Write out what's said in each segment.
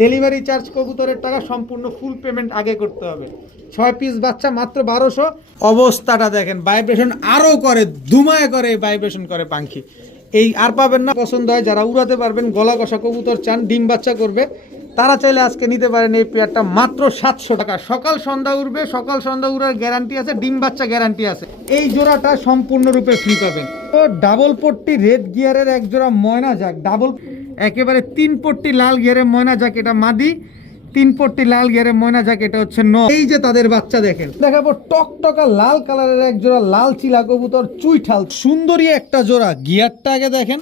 Delivery charge কবুতরের টাকা সম্পূর্ণ ফুল পেমেন্ট আগে করতে হবে। 6 পিস বাচ্চা মাত্র 1200। অবস্থাটা দেখেন, ভাইব্রেশন আরও করে, ধুমায় করে, ভাইব্রেশন করে পাখি। এই আর পাবেন না। পছন্দ হয় যারা উড়াতে পারবেন, গলা কষা কবুতর চান, ডিম বাচ্চা করবে, তারা চাইলে আজকে নিতে পারেন এই পেয়ারটা মাত্র 700 টাকা। সকাল সন্ধ্যা উড়বে, সকাল সন্ধ্যা উড়ার গ্যারান্টি আছে, ডিম বাচ্চা গ্যারান্টি আছে। এই জোড়াটা সম্পূর্ণরূপে ফ্রি পাবেন। তো ডাবল পট্টি রেড গিয়ারের এক জোড়া ময়না যাক, ডাবল একেবারে 3 পট্টি লাল গিয়ারের ময়না যাক, এটা মাদি। 3 পট্টি লাল গিয়ারের ময়না যাক, এটা হচ্ছে নর। এই যে তাদের বাচ্চা দেখেন, দেখাবো টকটকা লাল কালারের এক জোড়া লাল চিলা কবুতর চুইঠাল, সুন্দরী একটা জোড়া। গিয়ারটা আগে দেখেন,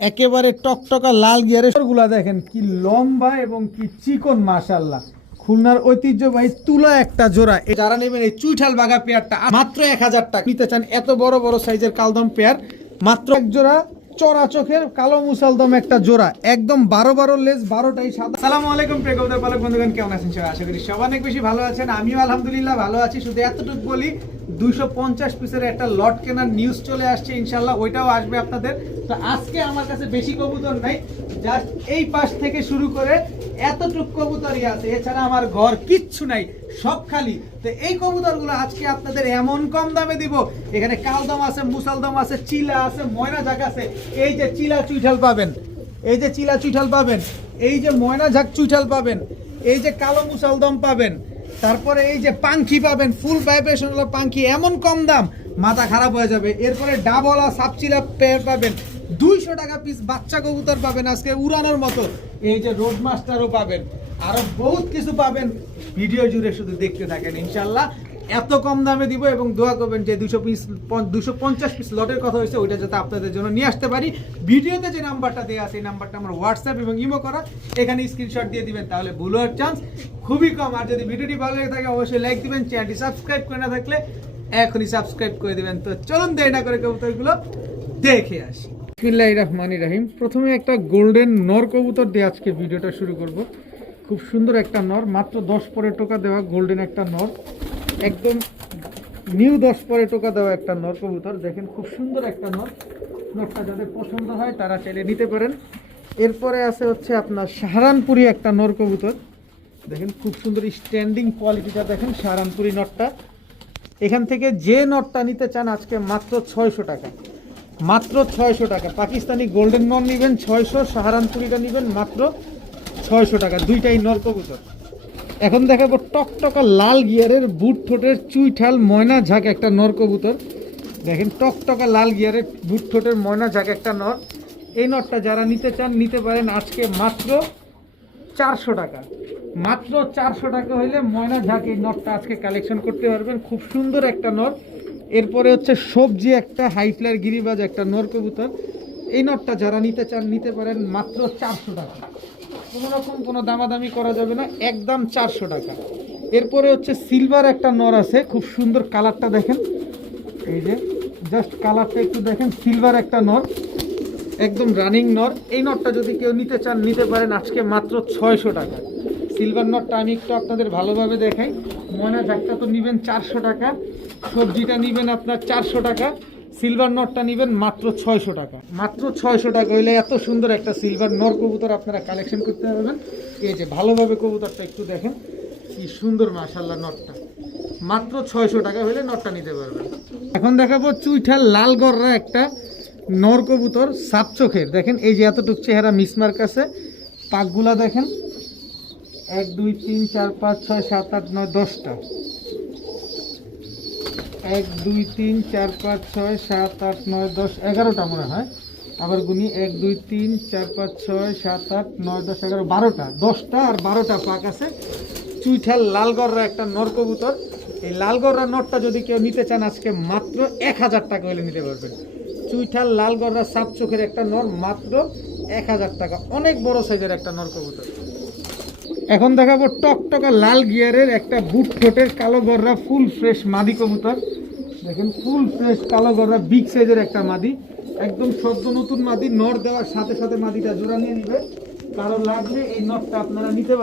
একেবারে টকটকা লাল গিয়ারের গুলা দেখেন কি লম্বা এবং কি চিকন, মাশাআল্লাহ। খুলনার ঐতিহ্যবাহী তুলা একটা জোড়া। যারা নেবেন এই চুইঠাল বাঘা পেয়ারটা মাত্র 1000 টাকা নিতে চান, এত বড় বড় সাইজের কালদম পেয়ার মাত্র এক জোড়া। চড়া চোখের কালো মুসালদম একটা জোড়া, একদম 12 লেজ, 12টাই সাদা। আসসালামু আলাইকুম প্রিয় কবুতর পালক বন্ধুগণ, কেমন আছেন সবাই? আশা করি সবাই অনেক বেশি ভালো আছেন। আমিও আলহামদুলিল্লাহ ভালো আছি। শুধু এতটুকু বলি, 250 পিসের একটা লট কেনার নিউজ চলে আসছে, ইনশাল্লাহ ওইটাও আসবে আপনাদের। তো আজকে আমার কাছে বেশি কবুতর নাই, জাস্ট এই পাশ থেকে শুরু করে এতটুক কবুতরই আছে, এছাড়া আমার ঘর কিচ্ছু নাই, সব খালি। তো এই কবুতরগুলো আজকে আপনাদের এমন কম দামে দিব। এখানে কালদম আছে, মুসালদম আছে, চিলা আছে, ময়না ঝাঁক আছে। এই যে চিলা চুইঠাল পাবেন, এই যে চিলা চুইঠাল পাবেন, এই যে ময়না ঝাঁক চুইঠাল পাবেন, এই যে কালো মুসালদম পাবেন, তারপরে এই যে পাঙ্খি পাবেন, ফুল ভাইব্রেশন হলো পাঙ্খি, এমন কম দাম মাথা খারাপ হয়ে যাবে। এরপরে ডাবলা সাপচিলা পেয়ার পাবেন, 200 টাকা পিস বাচ্চা কবুতর পাবেন আজকে উড়ানোর মতো। এই যে রোড মাস্টারও পাবেন, আরো বহুত কিছু পাবেন। ভিডিও জুড়ে শুধু দেখতে থাকেন, ইনশাল্লাহ এত কম দামে দিব। এবং দোয়া করবেন যে 250 পিস লটের কথা হয়েছে, ওইটা যাতে আপনাদের জন্য নিয়ে আসতে পারি। ভিডিওতে যে নাম্বারটা দেওয়া আছে, এই নাম্বারটা আমার হোয়াটসঅ্যাপ এবং ইমো করা, এখানে স্ক্রিনশট দিয়ে দিবেন, তাহলে ভুল হওয়ার চান্স খুবই কম। আর যদি ভিডিওটি ভালো লেগে থাকে অবশ্যই লাইক দিবেন, চ্যানেলটি সাবস্ক্রাইব করে না থাকলে এখনই সাবস্ক্রাইব করে দিবেন। তো চলুন দেরি না করে কবুতরগুলো দেখে আসি। বিসমিল্লাহির রহমানির রহিম। প্রথমে একটা গোল্ডেন নর কবুতর দিয়ে আজকে ভিডিওটা শুরু করব। খুব সুন্দর একটা নর, মাত্র 10 টোকা দেওয়া গোল্ডেন একটা নর, একদম নিউ 10 টোকা দেওয়া একটা নর কবুতর। দেখেন খুব সুন্দর একটা নর, নরটা যাদের পছন্দ হয় তারা চাইলে নিতে পারেন। এরপরে আছে হচ্ছে আপনার সাহারানপুরি একটা নর কবুতর। দেখেন খুব সুন্দর স্ট্যান্ডিং কোয়ালিটিটা দেখেন, সাহারানপুরি নরটা। এখান থেকে যে নরটা নিতে চান আজকে মাত্র 600 টাকা, মাত্র 600 টাকা। পাকিস্তানি গোল্ডেন নর নেবেন 600, সাহারানপুরিটা নেবেন মাত্র 600 টাকা, দুইটাই নর কবুতর। এখন দেখাবো টকটকা লাল গিয়ারের বুট ঠোঁটের চুইঠাল ময়না ঝাঁক একটা নর কবুতর। দেখেন টকটকা লাল গিয়ারের বুট ঠোঁটের ময়না ঝাঁক একটা নর। এই নরটা যারা নিতে চান নিতে পারেন আজকে মাত্র 400 টাকা, মাত্র 400 টাকা হইলে ময়না ঝাঁক এই নরটা আজকে কালেকশন করতে পারবেন। খুব সুন্দর একটা নর। এরপরে হচ্ছে সবজি একটা হাই ফ্লায়ার গিরিবাজ একটা নর কবুতর। এই নরটা যারা নিতে চান নিতে পারেন মাত্র 400 টাকা, কোনো রকম কোনো দামাদামি করা যাবে না, একদম 400 টাকা। এরপরে হচ্ছে সিলভার একটা নর আছে, খুব সুন্দর কালারটা দেখেন, এই যে জাস্ট কালারটা একটু দেখেন, সিলভার একটা নর, একদম রানিং নর। এই নরটা যদি কেউ নিতে চান নিতে পারেন আজকে মাত্র 600 টাকা। সিলভার নরটা আমি একটু আপনাদের ভালোভাবে দেখাই। ময়না ঝাঁকটা তো নেবেন 400 টাকা, সবজিটা নেবেন আপনার 400 টাকা, সিলভার নটটা নেবেন মাত্র 600 টাকা। মাত্র 600 টাকা হইলে এত সুন্দর একটা সিলভার নর কবুতর আপনারা কালেকশন করতে পারবেন। এই যে ভালোভাবে কবুতরটা একটু দেখেন কি সুন্দর, মাশাআল্লাহ। নটটা মাত্র 600 টাকা হইলে নটটা নিতে পারবেন। এখন দেখাবো চুইঠাল লাল গররা একটা নর কবুতর, সাপ চোখের। দেখেন এই যে এতটুক চেহারা মিসমার্ক আছে, পাকগুলা দেখেন 1 2 3 4 5 6 7 8 9 10টা, 1 2 3 4 5 6 7 8 9 10 11টা মনে হয়। আবার গুনি 1 2 3 4 5 6 7 8 9 10 11 12টা, 10টা আর 12টা পাক আছে। চুইঠাল লালগররা একটা নর কবুতর। এই লালগররা নরটা যদি কেউ নিতে চান আজকে মাত্র 1000 টাকা হলে নিতে পারবেন। চুইঠাল লালগররা সাপ চোখের একটা নর, মাত্র 1000 টাকা, অনেক বড় সাইজের একটা নর কবুতর। এখন দেখাবো টকটকা লাল গিয়ারের একটা বুট ঠোঁটের কালো গররা ফুল ফ্রেশ মাদি কবুতর। দেখেন ফুল ফ্রেশ কালো গররা বিগ সাইজের একটা মাদি, একদম সদ্য নতুন মাদি। নর দেওয়ার সাথে সাথে মাদিটা জোড়া নিয়ে নিবে, কারো লাগলে এই নরটা আপনারা নিতে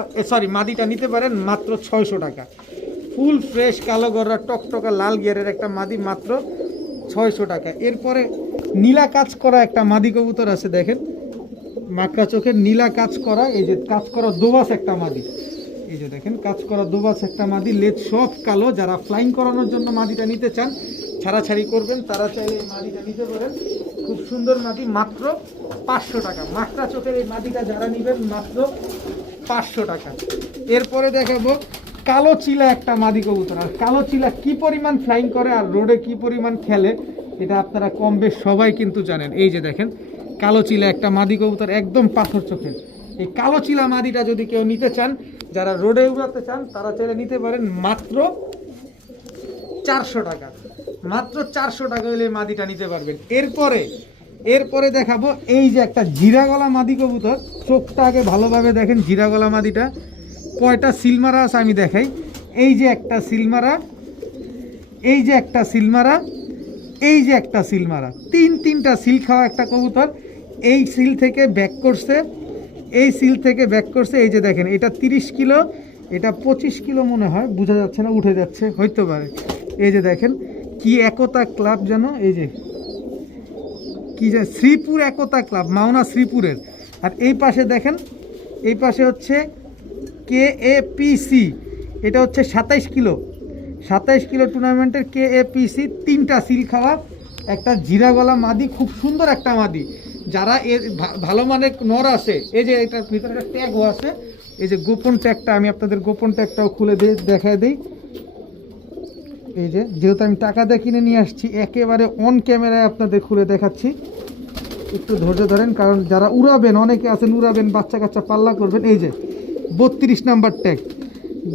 মাদিটা নিতে পারেন মাত্র 600 টাকা। ফুল ফ্রেশ কালো গররা টকটকা লাল গিয়ারের একটা মাদি, মাত্র 600 টাকা। এরপরে নীলা কাজ করা একটা মাদি কবুতর আছে, দেখেন মাকড়া চোখের নীলা কাজ করা, এই যে কাজ করা দোবাস একটা মাদি, এই যে দেখেন কাজ করা দোবাস একটা মাদি, লেজ সব কালো। যারা ফ্লাইং করানোর জন্য মাদিটা নিতে চান, ছাড়াছাড়ি করবেন, তারা চাইলে এই মাদিটা নিতে পারেন। খুব সুন্দর মাদি, মাত্র 500 টাকা। মাকড়া চোখের এই মাদিটা যারা নেবেন মাত্র 500 টাকা। এরপরে দেখাবো কালো চিলা একটা মাদি কবুতর। আর কালো চিলা কি পরিমাণ ফ্লাইং করে আর রোডে কি পরিমাণ খেলে এটা আপনারা কম বেশ সবাই কিন্তু জানেন। এই যে দেখেন কালো চিলা একটা মাদি কবুতর, একদম পাথর চোখের। এই কালো চিলা মাদিটা যদি কেউ নিতে চান, যারা রোডে উড়াতে চান, তারা চাইলে নিতে পারেন মাত্র 400 টাকা। মাত্র 400 টাকা হলে এই মাদিটা নিতে পারবেন। এরপরে দেখাবো এই যে একটা জিরা গলা মাদি কবুতর। চোখটা আগে ভালোভাবে দেখেন, জিরা গলা মাদিটা কয়টা সিলমারা আছে আমি দেখাই। এই যে একটা সিলমারা, এই যে একটা সিলমারা, এই যে একটা সিলমারা, তিনটা সিল খাওয়া একটা কবুতর। এই সিল থেকে ব্যাক করছে, এই সিল থেকে ব্যাক করছে। এই যে দেখেন এটা 30 কিলো, এটা 25 কিলো মনে হয়, বোঝা যাচ্ছে না, উঠে যাচ্ছে হইতে পারে। এই যে দেখেন কি একতা ক্লাব যেন, এই যে কি যে শ্রীপুর একতা ক্লাব, মাওনা শ্রীপুরের। আর এই পাশে দেখেন, এই পাশে হচ্ছে KAPC, এটা হচ্ছে 27 কিলো, 27 কিলো টুর্নামেন্টের KAPC। 3টা সিল খাওয়া একটা জিরা গলা মাদি, খুব সুন্দর একটা মাদি। যারা এর ভালো মানের নর আছে, এই যে এটার ভিতরে একটা ট্যাগও আছে, এই যে গোপন ট্যাগটা, আমি আপনাদের গোপন ট্যাগটাও খুলে দেখায় দিই। এই যে যেহেতু আমি টাকা দিয়ে কিনে নিয়ে আসছি, একেবারে অন ক্যামেরায় আপনাদের খুলে দেখাচ্ছি, একটু ধৈর্য ধরেন। কারণ যারা উড়াবেন, অনেকে আছেন উড়াবেন, বাচ্চা কাচ্চা পাল্লা করবেন। এই যে 32 নাম্বার ট্যাগ,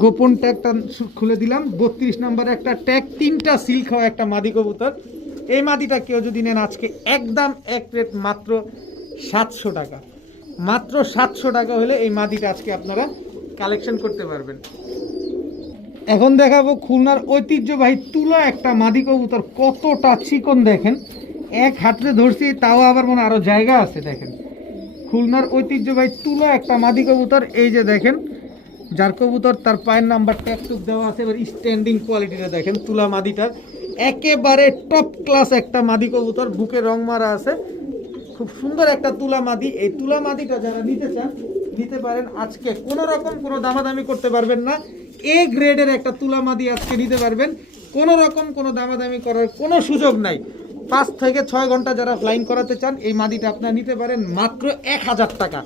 গোপন ট্যাগটা খুলে দিলাম। 32 নাম্বার একটা ট্যাগ, 3টা সিল খাওয়া একটা মাদি কবুতর। এই মাদিটা কেউ যদি নেন আজকে একদম এক রেট মাত্র 700 টাকা। মাত্র 700 টাকা হলে এই মাদিটা আজকে আপনারা কালেকশন করতে পারবেন। এখন দেখাবো খুলনার ঐতিহ্যবাহী তুলা একটা মাদি কবুতর। কতটা চিকন দেখেন, এক হাতে ধরছি তাও আবার মনে আরো জায়গা আছে। দেখেন খুলনার ঐতিহ্যবাহী তুলা একটা মাদি কবুতর। এই যে দেখেন যার কবুতর তার পায়ের নাম্বার ট্যাগ টুক দেওয়া আছে। এবার স্ট্যান্ডিং কোয়ালিটিটা দেখেন তুলা মাদিটার, একেবারে টপ ক্লাস একটা মাদি কবুতর, বুকে রং মারা আছে, খুব সুন্দর একটা তুলা মাদি। এই তুলা মাদিটা যারা নিতে চান নিতে পারেন আজকে। কোনো রকম কোনো দামাদামি করতে পারবেন না, A গ্রেডের একটা তুলা মাদি আজকে নিতে পারবেন। কোনো রকম কোনো দামাদামি করার কোনো সুযোগ নাই। 5 থেকে 6 ঘন্টা যারা ফ্লাইং করাতে চান, এই মাদিটা আপনারা নিতে পারেন মাত্র 1000 টাকা।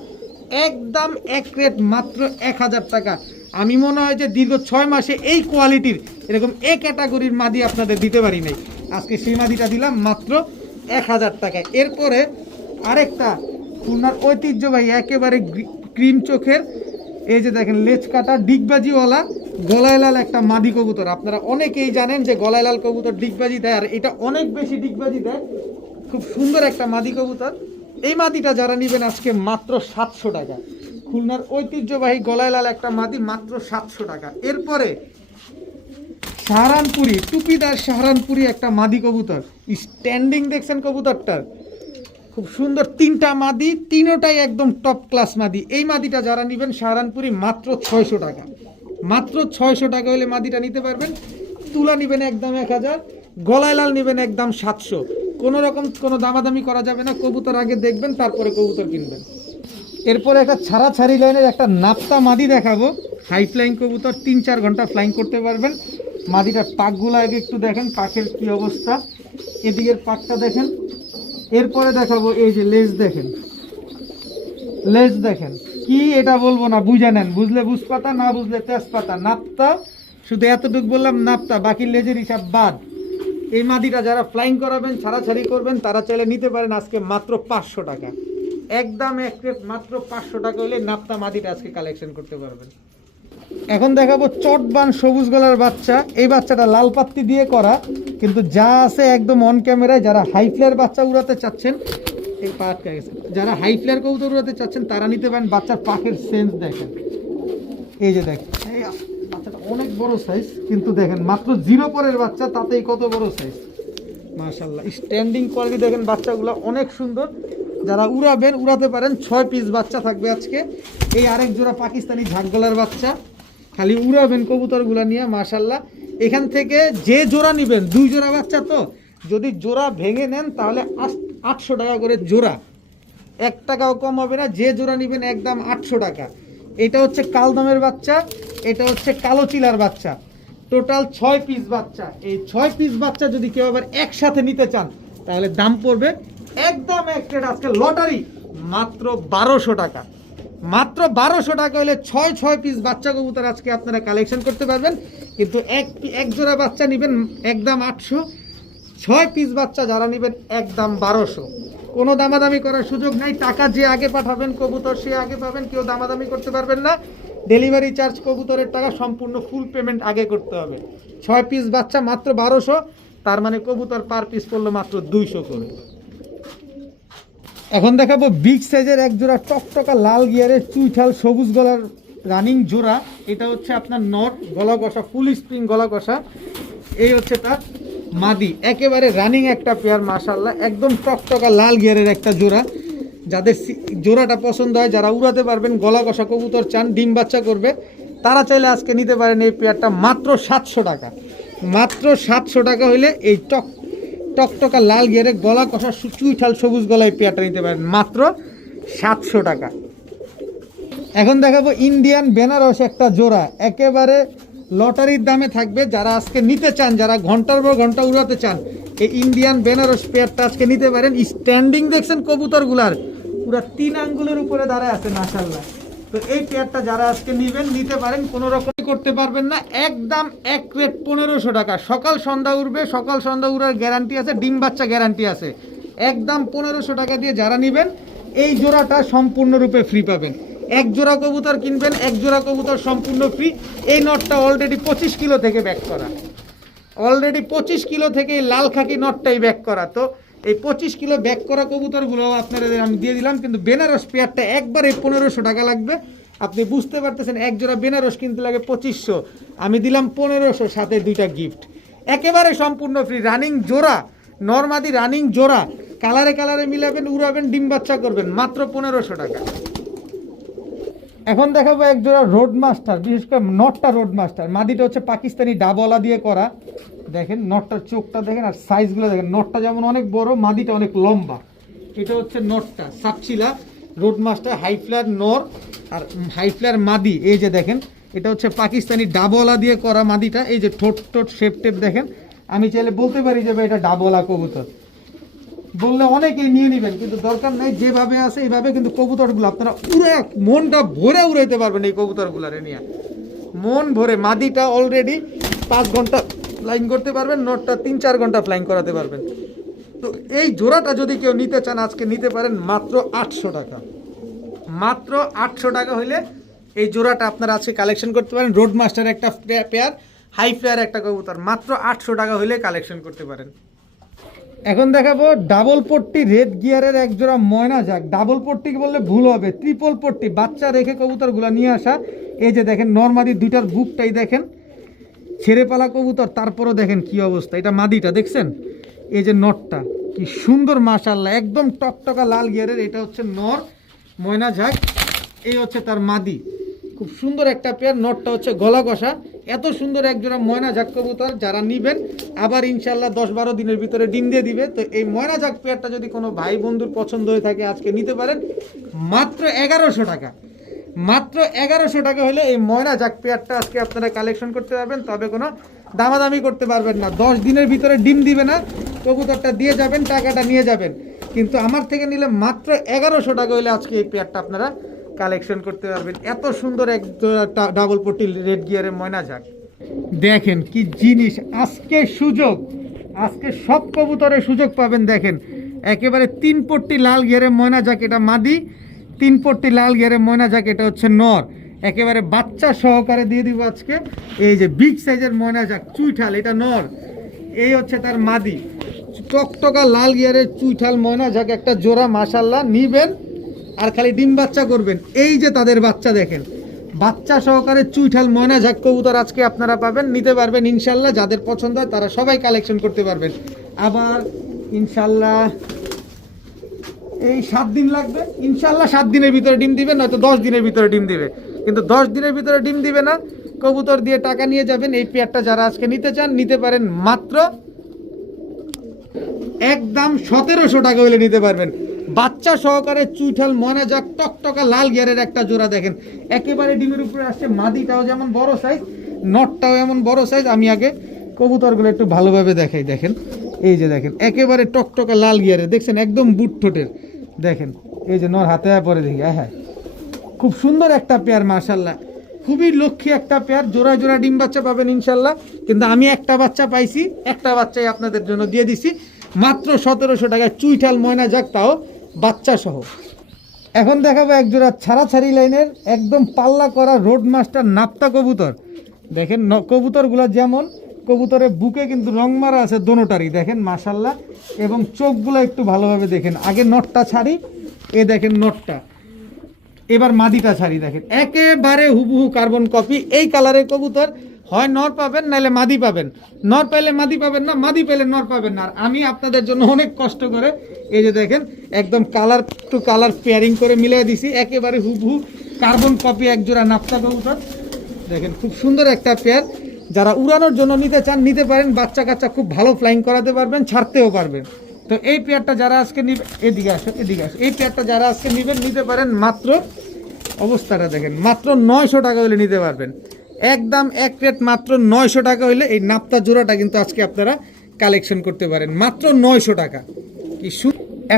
একদম এক রেট মাত্র 1000 টাকা। আমি মনে হয় যে দীর্ঘ 6 মাসে এই কোয়ালিটির এরকম A ক্যাটাগরির মাদি আপনাদের দিতে পারি নাই, আজকে সেই মাদিটা দিলাম মাত্র 1000 টাকা। এরপরে আরেকটা খুলনার ঐতিহ্যবাহী একেবারে ক্রিম চোখের, এই যে দেখেন লেজ কাটা ডিগবাজিওয়ালা গলায় লাল একটা মাদি কবুতর। আপনারা অনেকেই জানেন যে গলায় লাল কবুতর ডিগবাজি দেয়, আর এটা অনেক বেশি ডিগবাজি দেয়। খুব সুন্দর একটা মাদি কবুতর। এই মাদিটা যারা নেবেন আজকে মাত্র 700 টাকা। খুলনার ঐতিহ্যবাহী গলায় লাল একটা মাদি, মাত্র 700 টাকা। এরপরে সাহারানপুরি, টুপিদার সাহারানপুরি একটা মাদি কবুতর। স্ট্যান্ডিং দেখছেন কবুতরটার, খুব সুন্দর। 3টা মাদি, 3টাই একদম টপ ক্লাস মাদি। এই মাদিটা যারা নেবেন সাহারানপুরি মাত্র 600 টাকা। মাত্র 600 টাকা হলে মাদিটা নিতে পারবেন। তুলা নেবেন একদম 1000, গলায় লাল নেবেন একদম 700। কোনো রকম কোনো দামাদামি করা যাবে না, কবুতর আগে দেখবেন তারপরে কবুতর কিনবেন। এরপরে একটা ছাড়াছাড়ি লাইনের একটা নাপ্তা মাদি দেখাবো, হাই ফ্লাইং কবুতর, 3-4 ঘন্টা ফ্লাইং করতে পারবেন। মাদিটার পাকগুলো আগে একটু দেখেন, পাকের কি অবস্থা, এদিকের পাকটা দেখেন। এরপরে দেখাবো এই যে লেজ দেখেন, লেজ দেখেন কি, এটা বলবো না, বুঝে নেন, বুঝলে বুঝপাতা, না বুঝলে তেজপাতা। নাপ্তা, শুধু এতটুকু বললাম নাপ্তা, বাকি লেজের হিসাব বাদ। এই মাদিটা যারা ফ্লাইং করাবেন, ছাড়াছাড়ি করবেন, তারা চাইলে নিতে পারেন আজকে মাত্র 500 টাকা। একদম এক রেট মাত্র 500 টাকা হলে নাপ্তা মাদিটা আজকে কালেকশন করতে পারবেন। এখন দেখাবো চটবান সবুজ গলার বাচ্চা। এই বাচ্চাটা লাল পাত্তি দিয়ে করা, কিন্তু যা আছে একদম অন ক্যামেরায়। যারা হাই ফ্লেয়ার বাচ্চা উড়াতে চাচ্ছেন, এই পাট গেছে, যারা হাই ফ্লেয়ার কবুতর উড়াতে চাচ্ছেন তারা নিতে পারেন। বাচ্চার পাখের সেন্স দেখেন, এই যে দেখেন, এই বাচ্চাটা অনেক বড় সাইজ, কিন্তু দেখেন মাত্র 0 পরের বাচ্চা, তাতেই কত বড় সাইজ, মাশাআল্লাহ। স্ট্যান্ডিং কোয়ালিটি দেখেন, বাচ্চাগুলো অনেক সুন্দর। যারা উড়াবেন উড়াতে পারেন। 6 পিস বাচ্চা থাকবে আজকে। এই আরেক জোড়া পাকিস্তানি ঝাঁকগলার বাচ্চা, খালি উড়াবেন কবুতরগুলো নিয়ে, মাশাআল্লাহ। এখান থেকে যে জোড়া নেবেন, 2 জোড়া বাচ্চা তো, যদি জোড়া ভেঙে নেন তাহলে 800 টাকা করে জোড়া। 1 টাকাও কম হবে না। যে জোড়া নেবেন একদম 800 টাকা। এটা হচ্ছে কালদমের বাচ্চা, এটা হচ্ছে কালো চিলার বাচ্চা, টোটাল 6 পিস বাচ্চা। এই 6 পিস বাচ্চা যদি কেউ আবার একসাথে নিতে চান তাহলে দাম পড়বে একদম এক রেট আজকে লটারি, মাত্র 1200 টাকা। মাত্র 1200 টাকা হলে 6 পিস বাচ্চা কবুতর আজকে আপনারা কালেকশন করতে পারবেন। কিন্তু এক জোড়া বাচ্চা নেবেন একদম 800, 6 পিস বাচ্চা যারা নেবেন একদম 1200। কোনো দামাদামি করার সুযোগ নাই। টাকা যে আগে পাঠাবেন কবুতর সে আগে পাবেন, কেউ দামাদামি করতে পারবেন না। ডেলিভারি চার্জ কবুতরের টাকা সম্পূর্ণ ফুল পেমেন্ট আগে করতে হবে। 6 পিস বাচ্চা মাত্র 1200, তার মানে কবুতর পার পিস পড়লো মাত্র 200 করে। এখন দেখাবো বিগ সাইজের এক জোড়া টকটকা লাল গিয়ারের চুইঠাল সবুজ গলার রানিং জোড়া। এটা হচ্ছে আপনার নট, গলা কষা, ফুল স্প্রিং গলা কষা। এই হচ্ছে তার মাদি, একেবারে রানিং একটা পেয়ার মাশাআল্লাহ, একদম টকটকা লাল গিয়ারের একটা জোড়া। যাদের জোড়াটা পছন্দ হয়, যারা উড়াতে পারবেন, গলা কষা কবুতর চান, ডিম বাচ্চা করবে, তারা চাইলে আজকে নিতে পারেন এই পেয়ারটা মাত্র 700 টাকা। মাত্র 700 টাকা হইলে এই টকটকা লাল গিয়ারে গলা কষা চুইঠাল সবুজ গলায় পেয়ারটা নিতে পারেন মাত্র 700 টাকা। এখন দেখাবো ইন্ডিয়ান বেনারস একটা জোড়া, একেবারে লটারির দামে থাকবে। যারা আজকে নিতে চান, যারা ঘন্টার পর ঘন্টা উড়াতে চান, এই ইন্ডিয়ান বেনারস পেয়ারটা আজকে নিতে পারেন। স্ট্যান্ডিং দেখছেন কবুতরগুলার, পুরো 3 আঙ্গুলের উপরে দাঁড়ায় আছে মাশাআল্লাহ। তো এই পেয়ারটা যারা আজকে নেবেন নিতে পারেন, কোনো রকমই করতে পারবেন না, একদম এক রেট 1500 টাকা। সকাল সন্ধ্যা উড়বে, সকাল সন্ধ্যা উড়ার গ্যারান্টি আছে, ডিম বাচ্চা গ্যারান্টি আছে। একদম 1500 টাকা দিয়ে যারা নেবেন এই জোড়াটা সম্পূর্ণরূপে ফ্রি পাবেন। এক জোড়া কবুতর কিনবেন, এক জোড়া কবুতর সম্পূর্ণ ফ্রি। এই নটটা অলরেডি 25 কিলো থেকে ব্যাক করা, অলরেডি 25 কিলো থেকে এই লাল খাকি নটটাই ব্যাক করা। তো এই 25 কিলো ব্যাক করা কবুতরগুলো আপনাদের আমি দিয়ে দিলাম। কিন্তু বেনারস পেয়ারটা একবারে 1500 টাকা লাগবে। আপনি বুঝতে পারতেছেন, এক জোড়া বেনারস কিনতে লাগে 2500, আমি দিলাম 1500, সাথে 2টা গিফট, একেবারে সম্পূর্ণ ফ্রি। রানিং জোড়া, নরমাদি রানিং জোড়া, কালারে কালারে মিলাবেন, উড়াবেন, ডিম বাচ্চা করবেন, মাত্র 1500 টাকা। এখন দেখাবো এক জোড়া রোড মাস্টার, বিশেষ করে নটটা রোড মাস্টার, মাদিটা হচ্ছে পাকিস্তানি ডাবলা দিয়ে করা। দেখেন নটটার চোখটা দেখেন আর সাইজগুলো দেখেন, নটটা যেমন অনেক বড়, মাদিটা অনেক লম্বা। এটা হচ্ছে নটটা সাপচিলা রোড মাস্টার, হাই ফ্লায়ার নর আর হাই ফ্লায়ার মাদি। এই যে দেখেন, এটা হচ্ছে পাকিস্তানি ডাবলা দিয়ে করা মাদিটা। এই যে ঠোঁট শেপ টেপ দেখেন। আমি চাইলে বলতে পারি যে এটা ডাবলা কবুতর, বললে অনেকেই নিয়ে নেবেন, কিন্তু দরকার নেই, যেভাবে আছে এইভাবে কিন্তু কবুতরগুলো আপনারা উড়ে মনটা ভরে উড়াইতে পারবেন। এই কবুতরগুলারে নিয়ে মন ভরে। মাদিটা অলরেডি 5 ঘন্টা ফ্লাইং করতে পারবেন, নটটা 3-4 ঘন্টা ফ্লাইং করাতে পারবেন। তো এই জোড়াটা যদি কেউ নিতে চান আজকে নিতে পারেন মাত্র 800 টাকা। মাত্র 800 টাকা হইলে এই জোড়াটা আপনারা আজকে কালেকশন করতে পারেন। রোড মাস্টার একটা পেয়ার, হাই ফ্লায়ার একটা কবুতর, মাত্র 800 টাকা হইলে কালেকশন করতে পারেন। এখন দেখাবো ডাবল পট্টি রেড গিয়ারের এক জোড়া ময়না যাক। ডাবল পট্টি বললে ভুল হবে, ট্রিপল পট্টি, বাচ্চা রেখে কবুতরগুলো নিয়ে আসা। এই যে দেখেন নরমাদি দুইটার বুকটাই দেখেন, ছেড়ে পালা কবুতর, তারপরও দেখেন কি অবস্থা। এটা মাদিটা দেখছেন, এই যে নটটা কি সুন্দর মাশাআল্লাহ, একদম টকটকা লাল গিয়ারের। এটা হচ্ছে নর ময়না ঝাক, এই হচ্ছে তার মাদি, খুব সুন্দর একটা পেয়ার। নটটা হচ্ছে গলা কষা। এত সুন্দর এক জোড়া ময়না ঝাক কবুতর যারা নিবেন, আবার ইনশাল্লাহ 10-12 দিনের ভিতরে ডিম দিয়ে দিবে। তো এই ময়না ঝাক পেয়ারটা যদি কোনো ভাই বন্ধুর পছন্দ হয়ে থাকে আজকে নিতে পারেন মাত্র 1100 টাকা। মাত্র 1100 টাকা হলে এই ময়না ঝাক পেয়ারটা আজকে আপনারা কালেকশন করতে পারবেন। তবে কোনো দামাদামি করতে পারবেন না, 10 দিনের ভিতরে ডিম দিবে না, কবুতরটা দিয়ে যাবেন, টাকাটা নিয়ে যাবেন। কিন্তু আমার থেকে নিলে মাত্র 1100 টাকা হলে আজকে এই পেয়ারটা আপনারা কালেকশন করতে পারবেন। এত সুন্দর এক ডাবল পট্টি রেড গিয়ারের ময়না ঝাক দেখেন কি জিনিস। আজকে সুযোগ, আজকে সব কবুতরের সুযোগ পাবেন। দেখেন একেবারে 3 পট্টি লাল গিয়ারের ময়না ঝাক, এটা মাদি, 3 পট্টি লাল গিয়ারের ময়না ঝাক, এটা হচ্ছে নর। একেবারে বাচ্চা সহকারে দিয়ে দিব আজকে। এই যে বিগ সাইজের ময়না ঝাক চুইঠাল, এটা নর, এই হচ্ছে তার মাদি। টকটকা লাল গিয়ারের চুইঠাল ময়না ঝাক একটা জোড়া মাশাআল্লাহ নিবেন আর খালি ডিম বাচ্চা করবেন। এই যে তাদের বাচ্চা দেখেন, বাচ্চা সহকারে চুইঠাল ময়না ঝাক কবুতর আজকে আপনারা পাবেন, নিতে পারবেন ইনশাল্লাহ। যাদের পছন্দ হয় তারা সবাই কালেকশন করতে পারবেন। আবার ইনশাল্লাহ এই 7 দিন লাগবে, ইনশাল্লাহ 7 দিনের ভিতরে ডিম দিবে, নয়তো 10 দিনের ভিতরে ডিম দিবে। কিন্তু 10 দিনের ভিতরে ডিম দিবে না, কবুতর দিয়ে টাকা নিয়ে যাবেন। এই পেয়ারটা যারা আজকে নিতে চান নিতে পারেন মাত্র একদম 1700 টাকা হলে নিতে পারবেন। বাচ্চা সহকারে চুইঠাল ময়না যাক টকটকা লাল গিয়ারের একটা জোড়া দেখেন, একেবারে ডিমের উপরে আসছে। মাদিটাও যেমন বড় সাইজ, নটটাও এমন বড় সাইজ। আমি আগে কবুতরগুলো একটু ভালোভাবে দেখাই। দেখেন এই যে দেখেন একেবারে টকটকা লাল গিয়ারের, দেখছেন একদম বুট ঠোঁটের। দেখেন এই যে নর হাতে পরে দেখি, হ্যাঁ খুব সুন্দর একটা পেয়ার মাশাল্লাহ, খুবই লক্ষ্মী একটা পেয়ার। জোড়া জোড়া ডিম বাচ্চা পাবেন ইনশাল্লাহ, কিন্তু আমি একটা বাচ্চা পাইছি, একটা বাচ্চাই আপনাদের জন্য দিয়ে দিছি মাত্র 1700 টাকায় চুইঠাল ময়না যাক, তাও বাচ্চা সহ। এখন দেখাবো এক জোড়া ছাড়াছাড়ি লাইনের একদম পাল্লা করা রোড মাস্টার নাপ্তা কবুতর। দেখেন কবুতরগুলো যেমন, কবুতরের বুকে কিন্তু রং মারা আছে দোনোটারই, দেখেন মাশাল্লাহ। এবং চোখগুলো একটু ভালোভাবে দেখেন, আগে নটটা ছাড়ি, এ দেখেন নটটা, এবার মাদিটা ছাড়ি। দেখেন একেবারে হুবহু কার্বন কপি। এই কালারের কবুতর হয় নর পাবেন, নাহলে মাদি পাবেন। নর পাইলে মাদি পাবেন না, মাদি পেলে নর পাবেন না। আর আমি আপনাদের জন্য অনেক কষ্ট করে এই যে দেখেন একদম কালার টু কালার পেয়ারিং করে মিলিয়ে দিছি, একেবারে হুবহু কার্বন কপি এক জোড়া নাপ্তা কবুতর। দেখেন খুব সুন্দর একটা পেয়ার, যারা উড়ানোর জন্য নিতে চান নিতে পারেন। বাচ্চা কাচ্চা খুব ভালো ফ্লাইং করাতে পারবেন, ছাড়তেও পারবেন। তো এই পেয়ারটা যারা আজকে নিবেন, এদিকে আসো এদিকে আসো, এই পেয়ারটা যারা আজকে নিবেন নিতে পারেন মাত্র, অবস্থাটা দেখেন, মাত্র 900 টাকা হলে নিতে পারবেন। একদম এক রেট মাত্র 900 টাকা হইলে এই নাপ্তা জোড়াটা কিন্তু আজকে আপনারা কালেকশন করতে পারেন মাত্র 900 টাকা। কি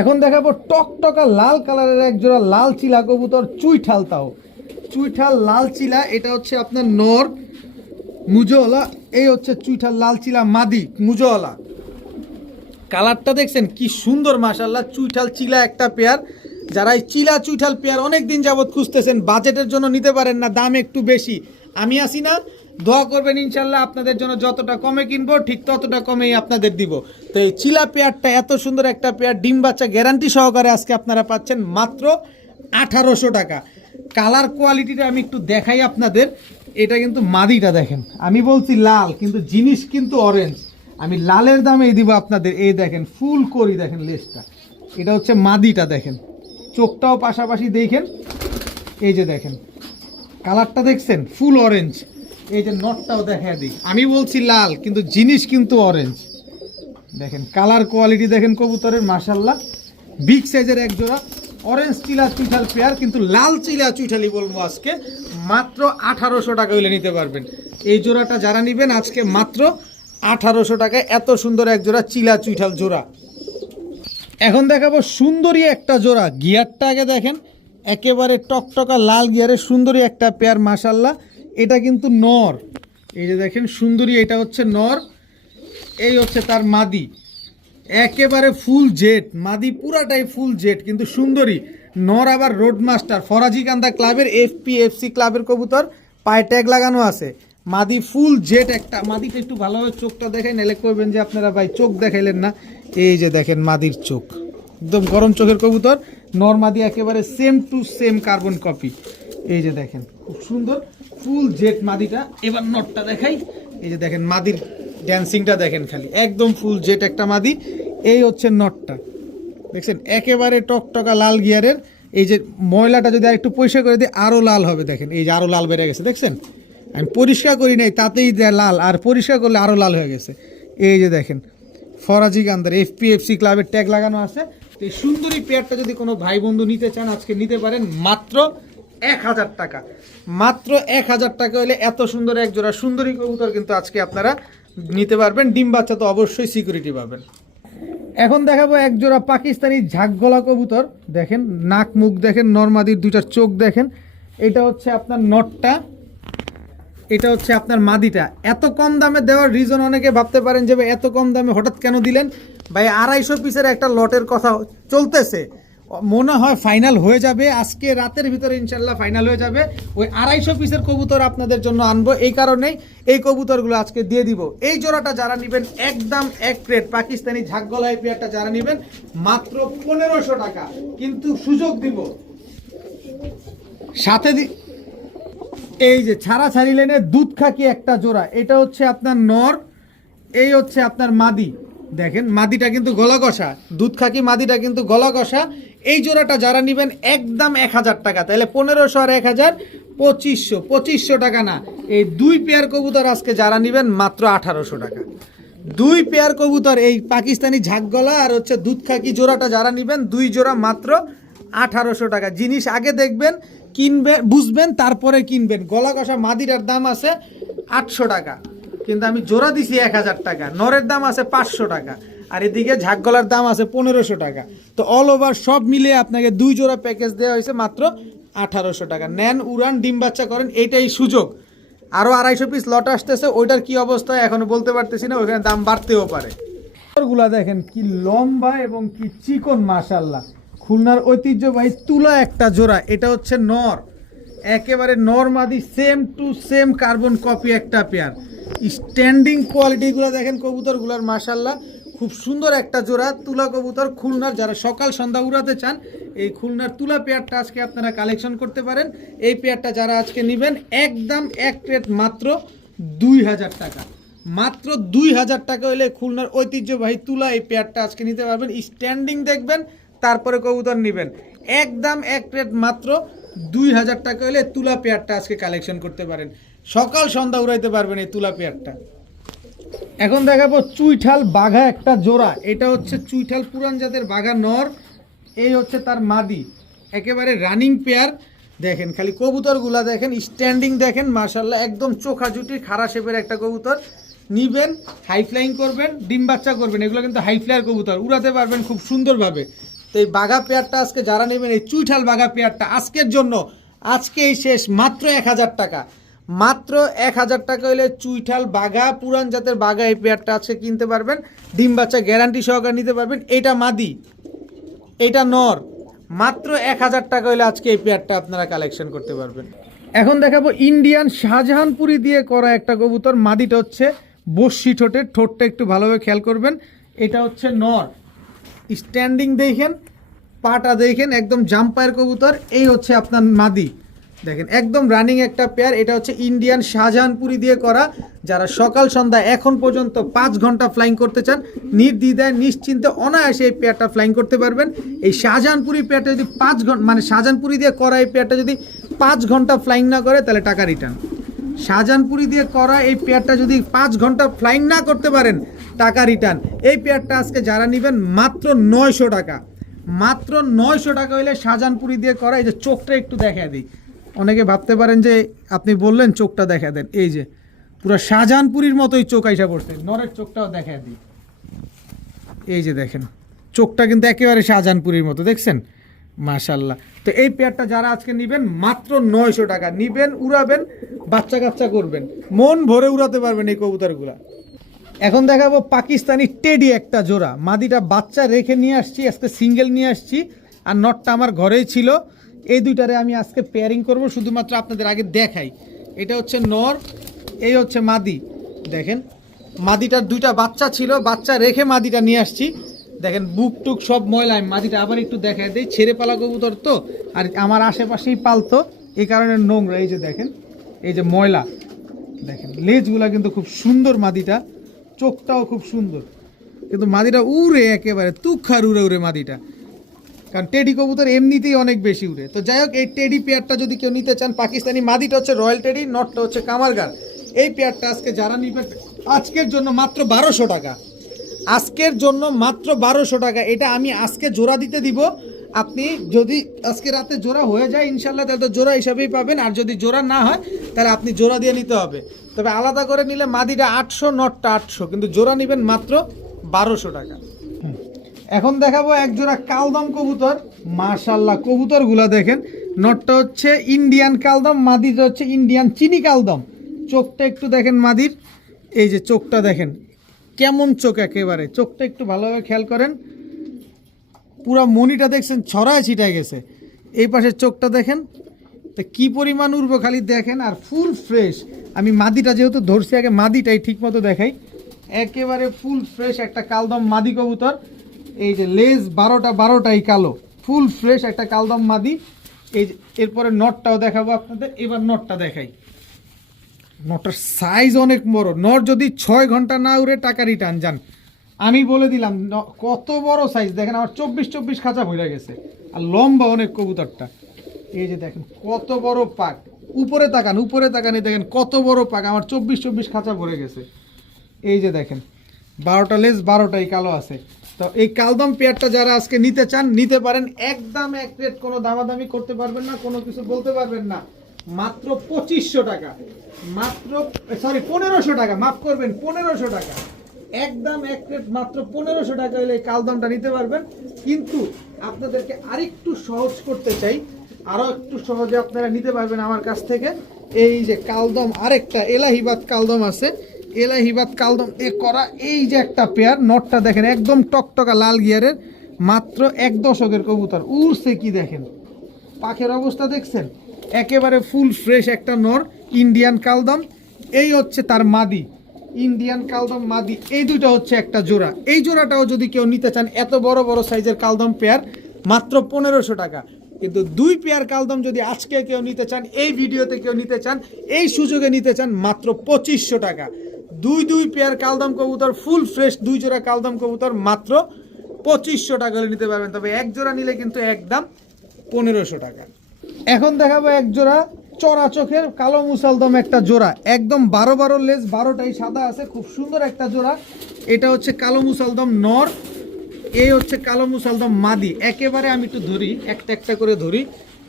এখন দেখাবো টকটকা লাল কালারের এক জোড়া লাল চিলা কবুতর, চুইঠাল, তাও চুইঠাল লাল চিলা। এটা হচ্ছে আপনার নর মুজোওয়ালা, এই হচ্ছে চুইঠাল লাল চিলা মাদি মুজোওয়ালা। কালারটা দেখছেন কি সুন্দর মাশাল্লাহ। চুইঠাল চিলা একটা পেয়ার, যারা এই চিলা চুইঠাল পেয়ার অনেক দিন যাবত খুঁজতেছেন, বাজেটের জন্য নিতে পারেন না, দাম একটু বেশি, আমি আসি না, দোয়া করবেন ইনশাল্লাহ আপনাদের জন্য যতটা কমে কিনবো ঠিক ততটা কমেই আপনাদের দিব। তো এই চিলা পেয়ারটা এত সুন্দর একটা পেয়ার, ডিম বাচ্চা গ্যারান্টি সহকারে আজকে আপনারা পাচ্ছেন মাত্র 1800 টাকা। কালার কোয়ালিটিটা আমি একটু দেখাই আপনাদের। এটা কিন্তু মাদিটা দেখেন, আমি বলছি লাল কিন্তু জিনিস কিন্তু অরেঞ্জ। আমি লালের দামেই দিব আপনাদের। এই দেখেন ফুল করি, দেখেন লেজটা, এটা হচ্ছে মাদিটা। দেখেন চোখটাও পাশাপাশি দেখেন, এই যে দেখেন কালারটা দেখছেন ফুল অরেঞ্জ। এই যে নটটাও দেখা দিই, আমি বলছি লাল কিন্তু জিনিস কিন্তু অরেঞ্জ। দেখেন কালার কোয়ালিটি দেখেন কবুতরের মাশাল্লাহ। বিগ সাইজের এক জোড়া অরেঞ্জ চিলা চুইঠাল পেয়ার, কিন্তু লাল চিলা চুইঠালি বলবো আজকে মাত্র 1800 টাকা হইলে নিতে পারবেন। এই জোড়াটা যারা নেবেন আজকে মাত্র 1800 টাকায়, এত সুন্দর এক জোড়া চিলা চুইঠাল জোড়া। এখন দেখাবো সুন্দরী একটা জোড়া, গিয়ারটা আগে দেখেন, একেবারে টকটকা লাল গিয়ারের সুন্দরী একটা পেয়ার মাশাল্লাহ। এটা কিন্তু নর, এই যে দেখেন সুন্দরী, এটা হচ্ছে নর, এই হচ্ছে তার মাদি, একেবারে ফুল জেট। মাদি পুরাটাই ফুল জেট কিন্তু সুন্দরী। নর আবার রোড মাস্টার ফরাজিকান্দা ক্লাবের এফপিএফসি ক্লাবের কবুতর, পায়ে ট্যাগ লাগানো আছে। মাদি ফুল জেট একটা। মাদিটা একটু ভালোভাবে চোখটা দেখাই, নাহলে করবেন যে আপনারা ভাই চোখ দেখাইলেন না। এই যে দেখেন মাদির চোখ, একদম গরম চোখের কবুতর। নর মাদি একেবারে same to same carbon copy. এই যে দেখেন খুব সুন্দর ফুল জেট মাদিটা। এবার নটটা দেখাই, এই যে দেখেন মাদির ড্যান্সিংটা দেখেন খালি, একদম ফুল জেট একটা মাদি। এই হচ্ছে নটটা, দেখছেন একেবারে টকটকা লাল গিয়ারের। এই যে ময়লাটা যদি আরেকটু পরিষ্কার করে দিই আরও লাল হবে, দেখেন এই যে আরও লাল বেড়ে গেছে, দেখছেন আমি পরিষ্কার করি নাই তাতেই লাল, আর পরিষ্কার করলে আরও লাল হয়ে গেছে। এই যে দেখেন ফরাজিকান্দার এফপিএফসি ক্লাবের ট্যাগ লাগানো আছে। তো এই সুন্দরী পেয়ারটা যদি কোনো ভাই বন্ধু নিতে চান আজকে নিতে পারেন মাত্র 1000 টাকা। মাত্র 1000 টাকা হলে এত সুন্দর এক জোড়া সুন্দরী কবুতর কিন্তু আজকে আপনারা নিতে পারবেন। ডিম বাচ্চা তো অবশ্যই সিকিউরিটি পাবেন। এখন দেখাবো এক জোড়া পাকিস্তানি ঝাঁকগলা কবুতর। দেখেন নাক মুখ দেখেন, নরমাদির দুইটার চোখ দেখেন। এটা হচ্ছে আপনার নটটা, এটা হচ্ছে আপনার মাদিটা। এত কম দামে দেওয়ার রিজন অনেকে ভাবতে পারেন যে এত কম দামে হঠাৎ কেন দিলেন ভাই। 250 পিসের একটা লটের কথা চলতেছে, মনে হয় ফাইনাল হয়ে যাবে আজকে রাতের ভিতরে, ইনশাল্লাহ ফাইনাল হয়ে যাবে। ওই 250 পিসের কবুতর আপনাদের জন্য আনবো, এই কারণেই এই কবুতরগুলো আজকে দিয়ে দিব। এই জোড়াটা যারা নেবেন একদম এক রেট, পাকিস্তানি ঝাঁকগলা এই পেয়ারটা যারা নেবেন মাত্র 1500 টাকা। কিন্তু সুযোগ দিব সাথে এই যে ছাড়াছাড়ি লেনে দুধ খাকি একটা জোড়া। এটা হচ্ছে আপনার নর, এই হচ্ছে আপনার মাদি। দেখেন মাদিটা কিন্তু গলা কষা, দুধ খাকি মাদিটা কিন্তু গলা কষা। এই জোড়াটা যারা নেবেন একদম 1000 টাকা। তাহলে 1500 আর 1000 2500 টাকা না। এই দুই পেয়ার কবুতর আজকে যারা নেবেন মাত্র 1800 টাকা। দুই পেয়ার কবুতর, এই পাকিস্তানি ঝাঁকগলা আর হচ্ছে দুধ খাকি জোড়াটা যারা নেবেন, দুই জোড়া মাত্র 1800 টাকা। জিনিস আগে দেখবেন, কিনবেন, বুঝবেন, তারপরে কিনবেন। গলা কষা মাদিটার দাম আছে 800 টাকা, কিন্তু আমি জোড়া দিছি 1000 টাকা। নরের দাম আছে 500 টাকা, আর এদিকে ঝাঁকগলার দাম আছে 1500 টাকা। তো অল ওভার সব মিলিয়ে আপনাকে দুই জোড়া প্যাকেজ দেওয়া হয়েছে মাত্র 1800 টাকা। নেন, উড়ান, ডিম বাচ্চা করেন, এইটাই সুযোগ। আরও 250 পিস লট আসতেছে, ওইটার কি অবস্থা এখনো বলতে পারতেছি না, ওইখানে দাম বাড়তেও পারে। গুলা দেখেন কি লম্বা এবং কি চিকন, মাশাল্লাহ। খুলনার ঐতিহ্যবাহী তুলা একটা জোড়া, এটা হচ্ছে নর, একেবারে নর মাদি, same to same carbon copy একটা পেয়ার। স্ট্যান্ডিং কোয়ালিটিগুলো দেখেন কবুতরগুলার, মাশাল্লাহ খুব সুন্দর একটা জোড়া তুলা কবুতর। খুলনার যারা সকাল সন্ধ্যা উড়াতে চান, এই খুলনার তুলা পেয়ারটা আজকে আপনারা কালেকশন করতে পারেন। এই পেয়ারটা যারা আজকে নেবেন, একদম এক রেট মাত্র 2000 টাকা। মাত্র 2000 টাকা হলে খুলনার ঐতিহ্যবাহী তুলা এই পেয়ারটা আজকে নিতে পারবেন। স্ট্যান্ডিং দেখবেন, তারপরে কবুতর নেবেন। একদম এক রেট মাত্র 2000 টাকা হলে তুলা পেয়ারটা আজকে কালেকশন করতে পারেন। সকাল সন্ধ্যা উড়াইতে পারবেন এই তুলা পেয়ারটা। এখন দেখাবো চুইঠাল বাঘা একটা জোড়া। এটা হচ্ছে চুইঠাল পুরান জাতের বাঘা নর, এই হচ্ছে তার মাদি, একেবারে রানিং পেয়ার। দেখেন খালি কবুতরগুলা দেখেন, স্ট্যান্ডিং দেখেন, মাশাল্লাহ একদম চোখা জুটি খাড়া শেপের একটা কবুতর। নিবেন, হাই ফ্লাইং করবেন, ডিম বাচ্চা করবেন, এগুলো কিন্তু হাই ফ্লায়ার কবুতর, উড়াতে পারবেন খুব সুন্দরভাবে। তো এই বাঘা পেয়ারটা আজকে যারা নেবেন, এই চুইঠাল বাঘা পেয়ারটা আজকের জন্য, আজকেই শেষ, মাত্র 1000 টাকা। মাত্র 1000 টাকা হলে চুইঠাল বাঘা পুরান জাতের বাঘা এই পেয়ারটা আজকে কিনতে পারবেন। ডিম বাচ্চা গ্যারান্টি সহকারে নিতে পারবেন। এইটা মাদি, এইটা নর, মাত্র 1000 টাকা হলে আজকে এই পেয়ারটা আপনারা কালেকশন করতে পারবেন। এখন দেখাবো ইন্ডিয়ান শাহজাহানপুরি দিয়ে করা একটা কবুতর। মাদিটা হচ্ছে বর্ষি ঠোঁটের, ঠোঁটটা একটু ভালোভাবে খেয়াল করবেন। এটা হচ্ছে নর, স্ট্যান্ডিং দেখেন, পাটা দেখেন, একদম জাম্পায়ের কবুতর। এই হচ্ছে আপনার মাদি, দেখেন একদম রানিং একটা পেয়ার। এটা হচ্ছে ইন্ডিয়ান শাহজাহানপুরি দিয়ে করা। যারা সকাল সন্ধ্যা এখন পর্যন্ত 5 ঘন্টা ফ্লাইং করতে চান, নির্দ্বিধায় নিশ্চিন্তে অনায়াসে এই পেয়ারটা ফ্লাইং করতে পারবেন। এই শাহজাহানপুরি পেয়ারটা যদি 5 ঘন্টা, মানে শাহজাহানপুরি দিয়ে করা এই পেয়ারটা যদি 5 ঘন্টা ফ্লাইং না করে, তাহলে টাকা রিটার্ন। শাহজাহানপুরি দিয়ে করা এই পেয়ারটা যদি 5 ঘন্টা ফ্লাইং না করতে পারেন, টাকা রিটার্ন। এই পেয়ারটা আজকে যারা নেবেন মাত্র 900 টাকা। মাত্র 900 টাকা হলে শাহজাহানপুরি দিয়ে করা। এই যে চোখটা একটু দেখা দিই, অনেকে ভাবতে পারেন যে আপনি বললেন চোখটা দেখা দেন, এই যে পুরো শাহজাহানপুরীর মতোই চোখ আইসা পড়ছে। নরের চোখটাও দেখা দিই, এই যে দেখেন চোখটা কিন্তু একেবারে শাহজাহানপুরীর মতো, দেখছেন, মাশাল্লাহ। তো এই পেয়ারটা যারা আজকে নেবেন মাত্র 900 টাকা। নিবেন, উড়াবেন, বাচ্চা কাচ্চা করবেন, মন ভরে উড়াতে পারবেন এই কবুতরগুলা। এখন দেখাবো পাকিস্তানি টেডি একটা জোড়া। মাদিটা বাচ্চা রেখে নিয়ে আসছি, আজকে সিঙ্গেল নিয়ে আসছি, আর নটটা আমার ঘরেই ছিল। এই দুইটারে আমি আজকে পেয়ারিং করব, শুধুমাত্র আপনাদের আগে দেখাই। এটা হচ্ছে নর, এই হচ্ছে মাদি। দেখেন মাদিটার দুইটা বাচ্চা ছিল, বাচ্চা রেখে মাদিটা নিয়ে আসছি। দেখেন বুক টুক সব ময়লা। আমি মাদিটা আবার একটু দেখাই দিই, ছেড়ে পালা কবুতর তো, আর আমার আশেপাশেই পালতো, এই কারণে নোংরা। এই যে দেখেন, এই যে ময়লা, দেখেন লেজগুলা কিন্তু খুব সুন্দর, মাদিটা চোখটাও খুব সুন্দর, কিন্তু মাদিটা উড়ে একেবারে তুখার উড়ে উড়ে মাদিটা, কারণ টেডি কবুতর এমনিতেই অনেক বেশি উড়ে। তো যাই হোক, এই টেডি পেয়ারটা যদি কেউ নিতে চান, পাকিস্তানি, মাদিটা হচ্ছে রয়্যাল টেডি, নটটা হচ্ছে কামারগার। এই পেয়ারটা আজকে যারা নিবে আজকের জন্য মাত্র 1200 টাকা। আজকের জন্য মাত্র 1200 টাকা। এটা আমি আজকে জোড়া দিতে দিব। আপনি যদি আজকে রাতে জোড়া হয়ে যায় ইনশাল্লাহ, তাহলে তো জোড়া হিসাবেই পাবেন, আর যদি জোড়া না হয় তাহলে আপনি জোড়া দিয়ে নিতে হবে। তবে আলাদা করে নিলে মাদিটা 800, নটটা 800, কিন্তু জোড়া নেবেন মাত্র 1200 টাকা। এখন দেখাবো এক জোড়া কালদম কবুতর। মাশাল্লাহ কবুতরগুলা দেখেন, নটটা হচ্ছে ইন্ডিয়ান কালদম, মাদিটা হচ্ছে ইন্ডিয়ান চিনি কালদম। চোখটা একটু দেখেন মাদির, এই যে চোখটা দেখেন কেমন চোখ, একেবারে চোখটা একটু ভালোভাবে খেয়াল করেন, পুরো মনিটা দেখছেন ছড়ায় ছিটায় গেছে। এই পাশের চোখটা দেখেন তো কি পরিমাণ উড়বো খালি দেখেন, আর ফুল ফ্রেশ। আমি মাদিটা যেহেতু ধরছি, আগে মাদিটাই ঠিক মতো দেখাই। একেবারে ফুল ফ্রেশ একটা কালদম মাদি কবুতর। এই যে লেজ 12টাই কালো, ফুল ফ্রেশ একটা কালদম মাদি। এই যে এরপরে নটটাও দেখাবো আপনাদের। এবার নটটা দেখাই, নটটার সাইজ অনেক বড়। নট যদি 6 ঘন্টা না উড়ে, টাকা রিটার্ন। যান, আমি বলে দিলাম কত বড় সাইজ। দেখেন আমার 24 খাঁচা ভরে গেছে, আর লম্বা অনেক কবুতরটা। এই যে দেখেন কত বড় পাক, উপরে তাকান, উপরে তাকান, এই দেখেন কত বড় পাক, আমার 24 খাঁচা ভরে গেছে। এই যে দেখেন 12টা লেজ 12টাই কালো আছে। তো এই কালদম পেয়ারটা যারা আজকে নিতে চান নিতে পারেন, একদম এক রেট, কোনো দামাদামি করতে পারবেন না, কোনো কিছু বলতে পারবেন না, মাত্র 2500 টাকা, মাত্র 1500 টাকা, মাফ করবেন 1500 টাকা, একদম এক রেট মাত্র 1500 টাকা হলে এই কালদমটা নিতে পারবেন। কিন্তু আপনাদেরকে আরেকটু সহজ করতে চাই, আরো একটু সহজে আপনারা নিতে পারবেন আমার কাছ থেকে। এই যে কালদম আরেকটা এলাহিবাদ কালদম আছে, এলাহিবাদ কালদম এ করা, এই যে একটা পেয়ার, নটটা দেখেন একদম টকটকা লাল গিয়ারের, মাত্র 1 দশকের কবুতর, উড়ছে কি দেখেন, পাখের অবস্থা দেখছেন, একেবারে ফুল ফ্রেশ একটা নর ইন্ডিয়ান কালদম। এই হচ্ছে তার মাদি, ইন্ডিয়ান কালদম মাদি, এই দুটো হচ্ছে একটা জোড়া। এই জোড়াটাও যদি কেউ নিতে চান, এত বড় বড় সাইজের কালদম পেয়ার, মাত্র 1500 টাকা। কিন্তু 2 পেয়ার কালদম যদি আজকে কেউ নিতে চান, এই ভিডিওতে কেউ নিতে চান, এই সুযোগে নিতে চান, মাত্র 2500 টাকা। 2 পেয়ার কালদম কবুতর ফুল ফ্রেশ, 2 জোড়া কালদম কবুতর মাত্র 2500 টাকা হলে নিতে পারবেন। তবে এক জোড়া নিলে কিন্তু একদম 1500 টাকা। এখন দেখাবো এক জোড়া চড়া চোখের কালো মুসালদম একটা জোড়া, একদম 12 লেজ, 12টাই সাদা আছে, খুব সুন্দর একটা জোড়া। এটা হচ্ছে কালো মুসালদম নর, এই হচ্ছে কালো মুসালদম মাদি। একেবারে আমি একটু ধরি, একটা একটা করে ধরি,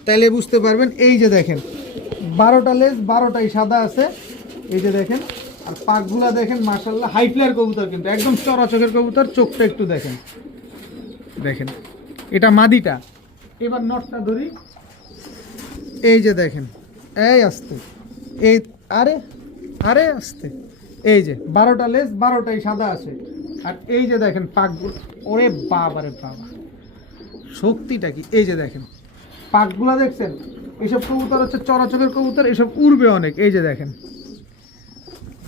তাইলে বুঝতে পারবেন। এই যে দেখেন 12টা লেজ, 12টাই সাদা আছে, এই যে দেখেন। আর পাকগুলা দেখেন মাশাআল্লাহ, হাই ফ্লায়ার কবুতর, কিন্তু একদম চড়া চোখের কবুতর। চোখটা একটু দেখেন, দেখেন এটা মাদিটা। এবার নটটা ধরি, এই যে দেখেন, এই আসতে, এই আরে আরে আসতে, এই যে 12টা লেজ, 12টাই সাদা আছে। আর এই যে দেখেন পাকগুলো, ওরে বাবা রে বাবা, শক্তিটা কি! এই যে দেখেন পাকগুলা দেখছেন, এইসব কবুতর হচ্ছে চড়াচড়ের কবুতর, এসব উড়বে অনেক। এই যে দেখেন।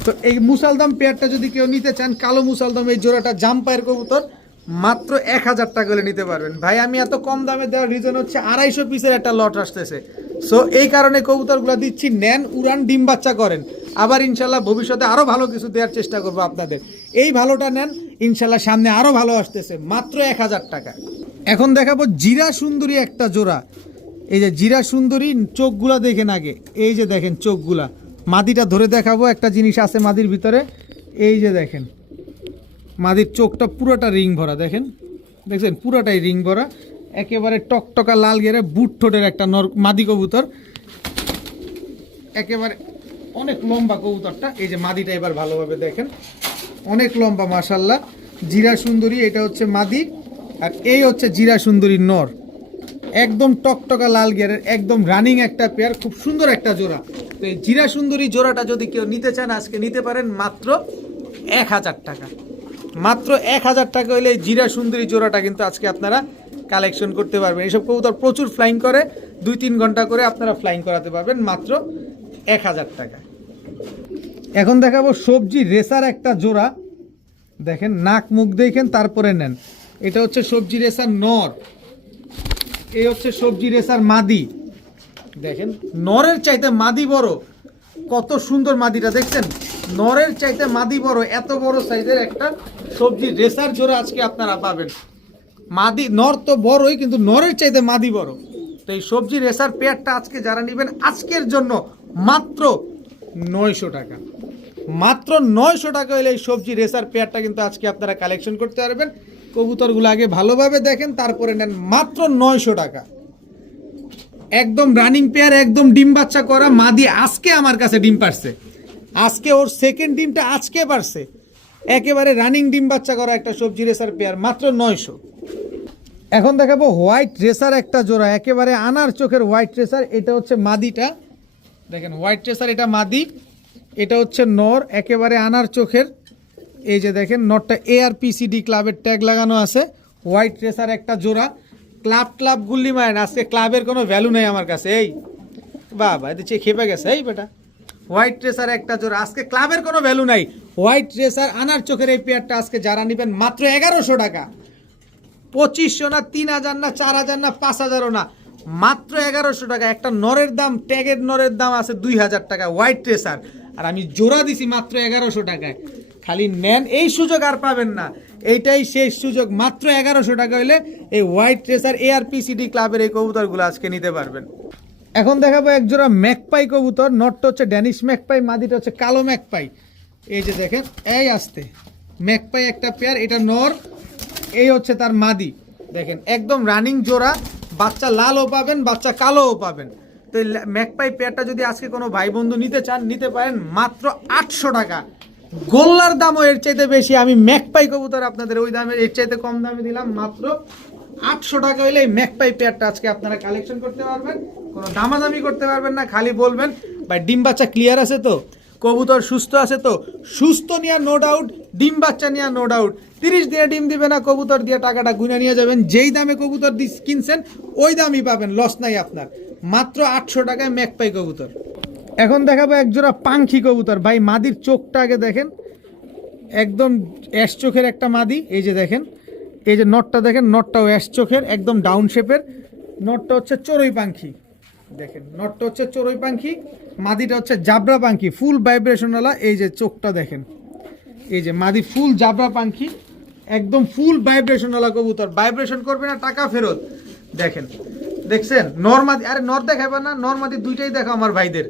তো এই মুসালদম পেয়ারটা যদি কেউ নিতে চান, কালো মুসালদম এই জোড়াটা জাম্পায়ের কবুতর, মাত্র 1000 টাকা হলে নিতে পারবেন। ভাই আমি এত কম দামে দেওয়ার রিজন হচ্ছে 250 পিসের একটা লট আসতেছে, সো এই কারণে কবুতরগুলো দিচ্ছি, নেন, উড়ান, ডিম বাচ্চা করেন, আবার ইনশাল্লাহ ভবিষ্যতে আরও ভালো কিছু দেওয়ার চেষ্টা করবো আপনাদের। এই ভালোটা নেন, ইনশাল্লাহ সামনে আরও ভালো আসতেছে, মাত্র 1000 টাকা। এখন দেখাবো জিরা সুন্দরী একটা জোড়া। এই যে জিরা সুন্দরী, চোখগুলা দেখেন আগে, এই যে দেখেন চোখগুলা। মাদিটা ধরে দেখাবো, একটা জিনিস আছে মাদির ভিতরে, এই যে দেখেন মাদির চোখটা পুরোটা রিং ভরা, দেখেন, দেখছেন পুরোটাই রিং ভরা, একেবারে টকটকা লাল গেরে বুট ঠোঁটের একটা মাদি কবুতর, একেবারে অনেক লম্বা কবুতরটা। এই যে মাদিটা এবার ভালোভাবে দেখেন, অনেক লম্বা মাশাল্লাহ। জিরা সুন্দরী এটা হচ্ছে মাদি, আর এই হচ্ছে জিরা সুন্দরী নর, একদম টকটকা লাল গিয়ারের, একদম রানিং একটা পেয়ার, খুব সুন্দর একটা জোড়া। তো এই জিরা সুন্দরী জোড়াটা যদি কেউ নিতে চান আজকে নিতে পারেন, মাত্র 1000 টাকা, মাত্র 1000 টাকা হলে এই জিরা সুন্দরী জোড়াটা কিন্তু আজকে আপনারা কালেকশন করতে পারবেন। এইসব কবুতর প্রচুর ফ্লাইং করে, 2-3 ঘন্টা করে আপনারা ফ্লাইং করাতে পারবেন, মাত্র 1000 টাকা। এখন দেখাবো সবজি রেসার একটা জোড়া, দেখেন নাক মুখ দেখেন তারপরে নেন। এটা হচ্ছে সবজি রেসার নর, এই হচ্ছে সবজি রেসার মাদি। দেখেন নরের চাইতে মাদি বড়, কত সুন্দর মাদিটা দেখছেন, নরের চাইতে মাদি বড়, এত বড় সাইজের একটা সবজি রেসার জোড়া আজকে আপনারা পাবেন। মাদি নর তো বড়ই, কিন্তু নরের চাইতে মাদি বড়। তো এই সবজি রেসার পেয়ারটা আজকে যারা নেবেন আজকের জন্য মাত্র 900 টাকা, মাত্র 900 টাকা হলে এই সবজি রেসার পেয়ারটা কিন্তু আজকে আপনারা কালেকশন করতে পারবেন। কবুতরগুলো আগে ভালোভাবে দেখেন তারপরে নেন, মাত্র 900 টাকা। একদম রানিং পেয়ার, একদম ডিম বাচ্চা করা মাদি, আজকে আমার কাছে ডিম পারছে, আজকে ওর সেকেন্ড ডিমটা আজকে পারছে, একেবারে রানিং ডিম বাচ্চা করা একটা সবজি রেসার পেয়ার, মাত্র 900। এখন দেখাবো হোয়াইট রেসার একটা জোড়া, একেবারে আনার চোখের হোয়াইট রেসার। এটা হচ্ছে মাদিটা, দেখেন হোয়াইট রেসার, এটা মাদি, এটা হচ্ছে নর, একেবারে আনার চোখের। এই যে দেখেন নটটা ARPCD ক্লাবের ট্যাগ লাগানো আছে। হোয়াইট রেসার একটা জোড়া, ক্লাব গুল্লি মারেন, আজকে ক্লাবের কোনো ভ্যালু নেই আমার কাছে। এই বাবা এদের চেয়ে খেপে গেছে, এই বেটা হোয়াইট রেসার একটা জোড়া, আজকে ক্লাবের কোনো ভ্যালু নাই। হোয়াইট রেসার আনার চোখের এই পেয়ারটা আজকে যারা নেবেন মাত্র 1100 টাকা, 2500 না, 3000 না, 4000 না, 5000ও না, মাত্র 1100 টাকা। একটা নরের দাম, ট্যাগের নরের দাম আছে 2000 টাকা হোয়াইট রেসার, আর আমি জোড়া দিছি মাত্র 1100 টাকায়। খালি নেন, এই সুযোগ আর পাবেন না, এইটাই শেষ সুযোগ। মাত্র 1100 টাকা হলে এই হোয়াইট রেসার ARPCD ক্লাবের এই কবুতরগুলো আজকে নিতে পারবেন। এখন দেখাবো এক জোড়া ম্যাকপাই কবুতর, নটটা হচ্ছে ড্যানিশ ম্যাকপাই, মাদিটা হচ্ছে কালো ম্যাকপাই। এই যে দেখেন, এই আসতে ম্যাকপাই একটা পেয়ার, এটা নর, এই হচ্ছে তার মাদি। দেখেন একদম রানিং জোড়া, বাচ্চা লালও পাবেন, বাচ্চা কালোও পাবেন। তো এই ম্যাকপাই পেয়ারটা যদি আজকে কোনো ভাই বন্ধু নিতে চান, নিতে পারেন মাত্র 800 টাকা। গোল্লার দামও এর চাইতে বেশি, আমি ম্যাকপাই কবুতর আপনাদের ওই দামে এর চাইতে কম দামে দিলাম, মাত্র 800 টাকা হইলে এই ম্যাকপাই পেয়ারটা আজকে আপনারা কালেকশন করতে পারবেন। কোনো দামাদামি করতে পারবেন না, খালি বলবেন ভাই ডিম বাচ্চা ক্লিয়ার আছে তো, কবুতর সুস্থ আছে তো। সুস্থ নিয়ে নো ডাউট, ডিম বাচ্চা নিয়ে নো ডাউট। 30 দিয়ে ডিম দিবে না, কবুতর দিয়ে টাকাটা গুনে নিয়ে যাবেন। যেই দামে কবুতর কিনছেন ওই দামই পাবেন, লস নাই আপনার। মাত্র 800 টাকায় ম্যাকপাই কবুতর। এখন দেখাবো একজোড়া পাঙ্খি কবুতর। ভাই মাদির চোখটা আগে দেখেন, একদম অ্যাশ চোখের একটা মাদি। এই যে দেখেন, এই যে নটটা দেখেন, নটটাও অ্যাশ চোখের, একদম ডাউন শেপের। নটটা হচ্ছে চড়ুই পাখি, দেখেন নটটা হচ্ছে চড়ুই পাখি, মাদিটা হচ্ছে জাবরা পাখি, ফুল ভাইব্রেশনওয়ালা। এই যে চোখটা দেখেন, এই যে মাদি ফুল জাবরা পাখি, একদম ফুল ভাইব্রেশনওয়ালা কবুতর, ভাইব্রেশন করবে না টাকা ফেরত। দেখেন, দেখছেন নর মাদি, আরে নর দেখাবে না, নর মাদি দুইটাই দেখো আমার ভাইদের,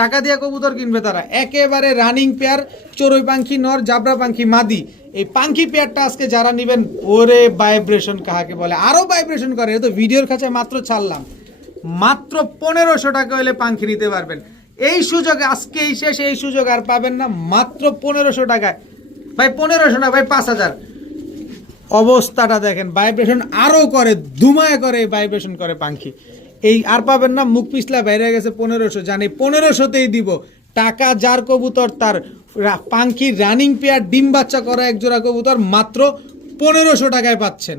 টাকা দিয়ে কবুতর কিনবে তারা। একেবারে রানিং পেয়ার, চড়ুই পাখি নর, জাবরা পাখি মাদি। এই পাখি পেয়ারটা আজকে যারা নেবেন, ওরে ভাইব্রেশন কাহাকে বলে, আরো ভাইব্রেশন করে। এটা তো ভিডিওর কাছে মাত্র ছাড়লাম, মাত্র 1500 টাকা হলে পাখি নিতে পারবেন। এই সুযোগ আজকেই শেষ, এই সুযোগ আর পাবেন না, মাত্র 1500 টাকায়। ভাই 1500 না ভাই 5000। অবস্থাটা দেখেন, ভাইব্রেশন আরো করে, ধুমায় করে, ভাইব্রেশন করে পাখি। এই আর পাবেন না, মুখ পিছলা বাইরে গেছে 1500, জানি 1500তেই দিব। টাকা যার কবুতর তার, পাখি রানিং পেয়ার ডিম বাচ্চা করা এক জোড়া কবুতর মাত্র 1500 টাকায় পাচ্ছেন।